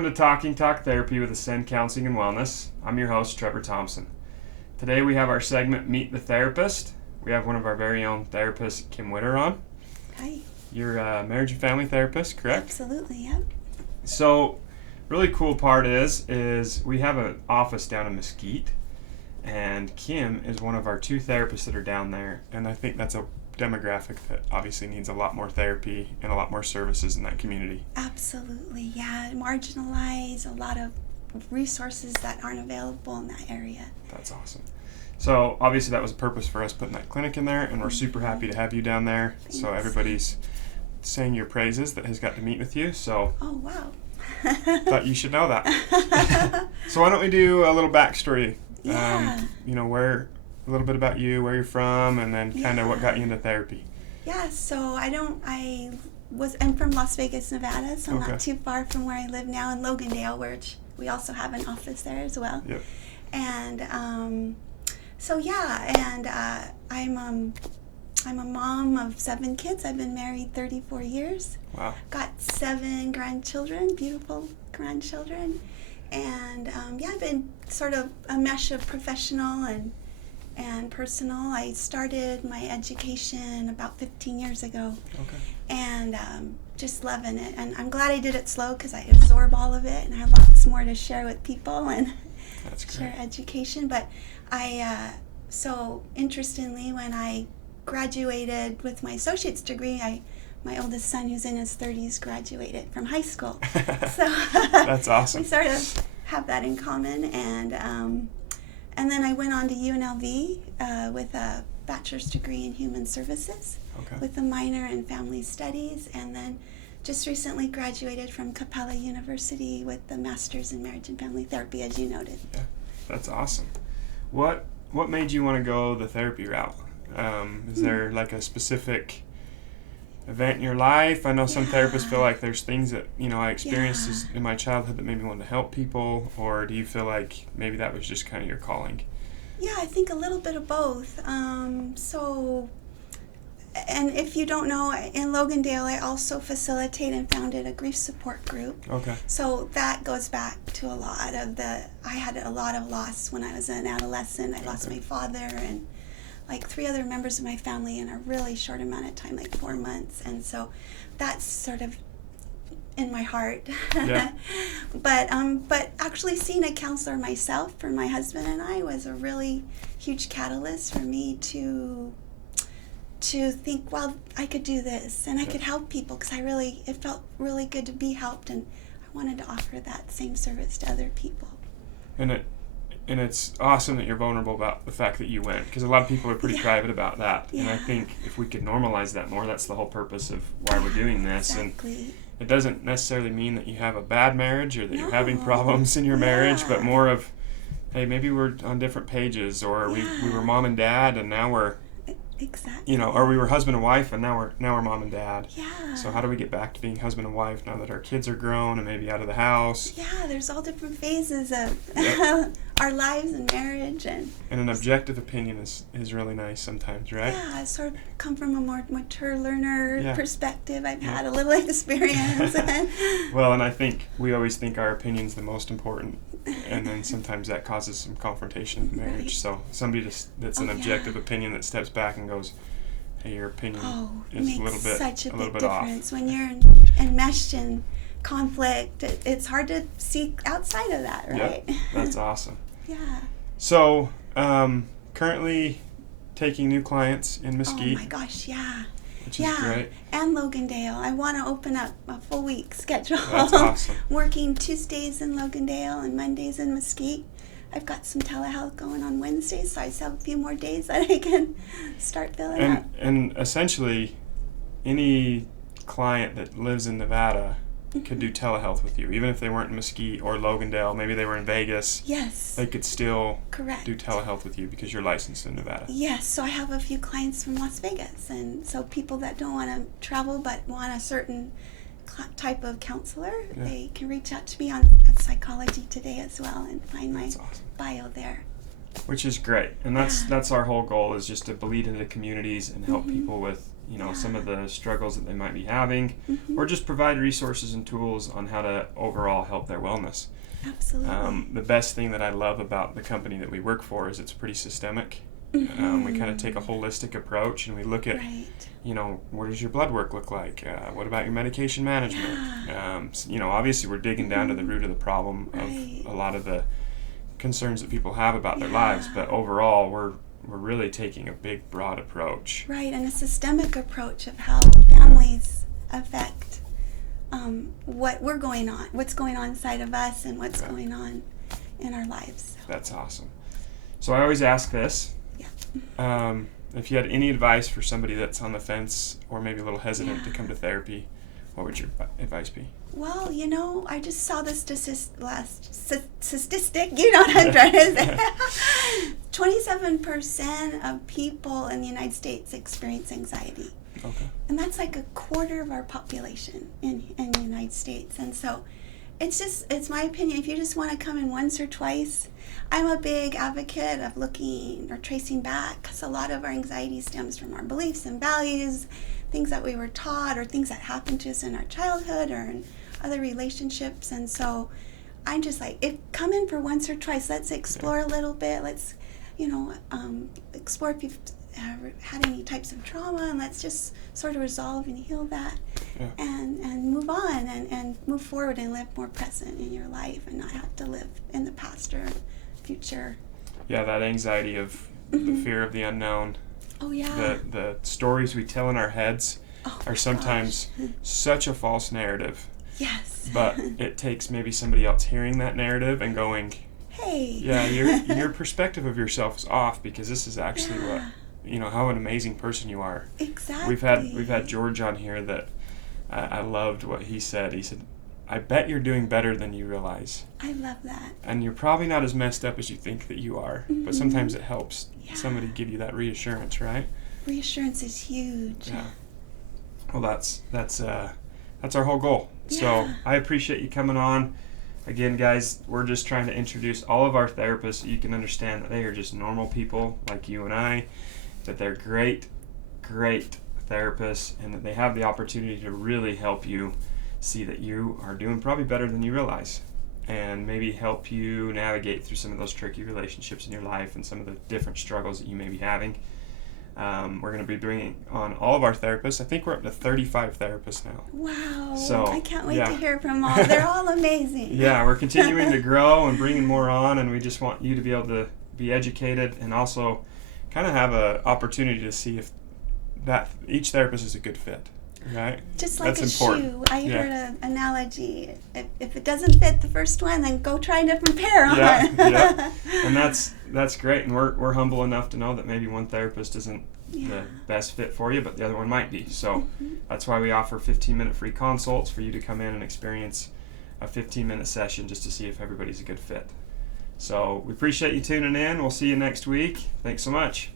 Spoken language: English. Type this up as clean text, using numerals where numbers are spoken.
Welcome to Talking Talk Therapy with Ascend Counseling and Wellness. I'm your host, Trevor Thompson. Today we have our segment, Meet the Therapist. We have one of our very own therapists, Kim Witter, on. Hi. You're a marriage and family therapist, correct? Absolutely, yeah. So, really cool part is we have an office down in Mesquite, and Kim is one of our two therapists that are down there, and I think that's a demographic that obviously needs a lot more therapy and a lot more services in that community. Absolutely, yeah. Marginalized, a lot of resources that aren't available in that area. That's awesome. So obviously that was a purpose for us putting that clinic in there, and we're super happy to have you down there. Thanks. So everybody's saying your praises that has got to meet with you. So Oh, wow. thought you should know that. So why don't we do a little backstory? Yeah. A little bit about you, where you're from, and then kind of what got you into therapy. Yeah, so I'm from Las Vegas, Nevada, so Okay. not too far from where I live now in Logandale, which we also have an office there as well. Yep. And I'm a mom of 7 kids. I've been married 34 years. Wow. Got 7 grandchildren, beautiful grandchildren. And I've been sort of a mesh of professional and personal. I started my education about 15 years ago. Okay. And just loving it. And I'm glad I did it slow because I absorb all of it and I have lots more to share with people and That's great. share education. But so interestingly, when I graduated with my associate's degree, my oldest son, who's in his 30s, graduated from high school. So That's awesome. we sort of have that in common. And then I went on to UNLV with a bachelor's degree in human services with a minor in family studies, and then just recently graduated from Capella University with the master's in marriage and family therapy, as you noted. Yeah, that's awesome. What made you want to go the therapy route? Is there like a specific event in your life? I know some therapists feel like there's things that, I experienced in my childhood that made me want to help people, or do you feel like maybe that was just kind of your calling? Yeah, I think a little bit of both. And if you don't know, in Logandale, I also facilitate and founded a grief support group. Okay. So that goes back to I had a lot of loss when I was an adolescent. I lost my father and like 3 other members of my family in a really short amount of time, like 4 months. And so that's sort of in my heart. Yeah. But actually seeing a counselor myself for my husband and I was a really huge catalyst for me to think, well, I could do this and I could help people because it felt really good to be helped, and I wanted to offer that same service to other people. And it's awesome that you're vulnerable about the fact that you went, because a lot of people are pretty private about that. Yeah. And I think if we could normalize that more, that's the whole purpose of why we're doing this. Exactly. And it doesn't necessarily mean that you have a bad marriage or that you're having problems in your marriage, but more of, hey, maybe we're on different pages, or we were mom and dad and now we're Exactly. or we were husband and wife and now we're mom and dad. Yeah. So how do we get back to being husband and wife now that our kids are grown and maybe out of the house? Yeah, there's all different phases of our lives and marriage, and an objective opinion is really nice sometimes, right? Yeah, I sort of come from a more mature learner perspective. I've had a little experience. Well, and I think we always think our opinion's the most important, and then sometimes that causes some confrontation in the marriage. Right. So somebody that's an objective opinion that steps back and goes, hey, your opinion is makes a little bit such a big bit difference. off. When you're enmeshed in conflict, it's hard to see outside of that, right? Yep, that's awesome. Yeah. So, currently taking new clients in Mesquite. Oh my gosh, yeah. Which is great. And Logandale. I want to open up a full week schedule. That's awesome. Working Tuesdays in Logandale and Mondays in Mesquite. I've got some telehealth going on Wednesdays, so I just have a few more days that I can start filling up. And essentially, any client that lives in Nevada could do telehealth with you, even if they weren't in Mesquite or Logandale. Maybe they were in Vegas. Yes. They could still Correct. do telehealth with you because you're licensed in Nevada. Yes, so I have a few clients from Las Vegas, and so people that don't want to travel but want a certain type of counselor, they can reach out to me on Psychology Today as well and find my bio there. Which is great, and that's our whole goal, is just to bleed into communities and help people with some of the struggles that they might be having, or just provide resources and tools on how to overall help their wellness. Absolutely. The best thing that I love about the company that we work for is it's pretty systemic. We kind of take a holistic approach, and we look at, what does your blood work look like? What about your medication management? Obviously we're digging down to the root of the problem of a lot of the concerns that people have about their lives, but overall we're really taking a big, broad approach. Right, and a systemic approach of how families affect what's going on inside of us, and what's going on in our lives. So. That's awesome. So I always ask this. Yeah. If you had any advice for somebody that's on the fence or maybe a little hesitant to come to therapy, what would your advice be? Well, I just saw this statistic. You know what I'm trying to say. 27% of people in the United States experience anxiety. Okay. And that's like a quarter of our population in the United States. And so it's my opinion, if you just want to come in once or twice, I'm a big advocate of looking or tracing back, because a lot of our anxiety stems from our beliefs and values, things that we were taught, or things that happened to us in our childhood or in other relationships. And so I'm just like, come in for once or twice, let's explore a little bit, let's explore if you've had any types of trauma, and let's just sort of resolve and heal that, and move on and move forward and live more present in your life, and not have to live in the past or future. Yeah, that anxiety of the fear of the unknown. Oh yeah. The stories we tell in our heads are sometimes such a false narrative. Yes. But it takes maybe somebody else hearing that narrative and going, hey. Yeah, your perspective of yourself is off, because this is actually what, how an amazing person you are. Exactly. We've had George on here that I loved what he said. He said, I bet you're doing better than you realize. I love that. And you're probably not as messed up as you think that you are. But sometimes it helps somebody give you that reassurance, right? Reassurance is huge. Yeah. Well, that's our whole goal. Yeah. So I appreciate you coming on. Again, guys, we're just trying to introduce all of our therapists so you can understand that they are just normal people like you and I, that they're great, great therapists, and that they have the opportunity to really help you see that you are doing probably better than you realize, and maybe help you navigate through some of those tricky relationships in your life and some of the different struggles that you may be having. We're going to be bringing on all of our therapists. I think we're up to 35 therapists now. Wow. So, I can't wait to hear from all. They're all amazing. Yeah, we're continuing to grow and bringing more on, and we just want you to be able to be educated and also kind of have an opportunity to see if that each therapist is a good fit. Right? Just like That's a important. shoe. I heard an analogy. If it doesn't fit the first one, then go try a different pair on. Yeah. And that's great. And we're humble enough to know that maybe one therapist isn't the best fit for you, but the other one might be. So that's why we offer 15-minute free consults for you to come in and experience a 15-minute session just to see if everybody's a good fit. So we appreciate you tuning in. We'll see you next week. Thanks so much.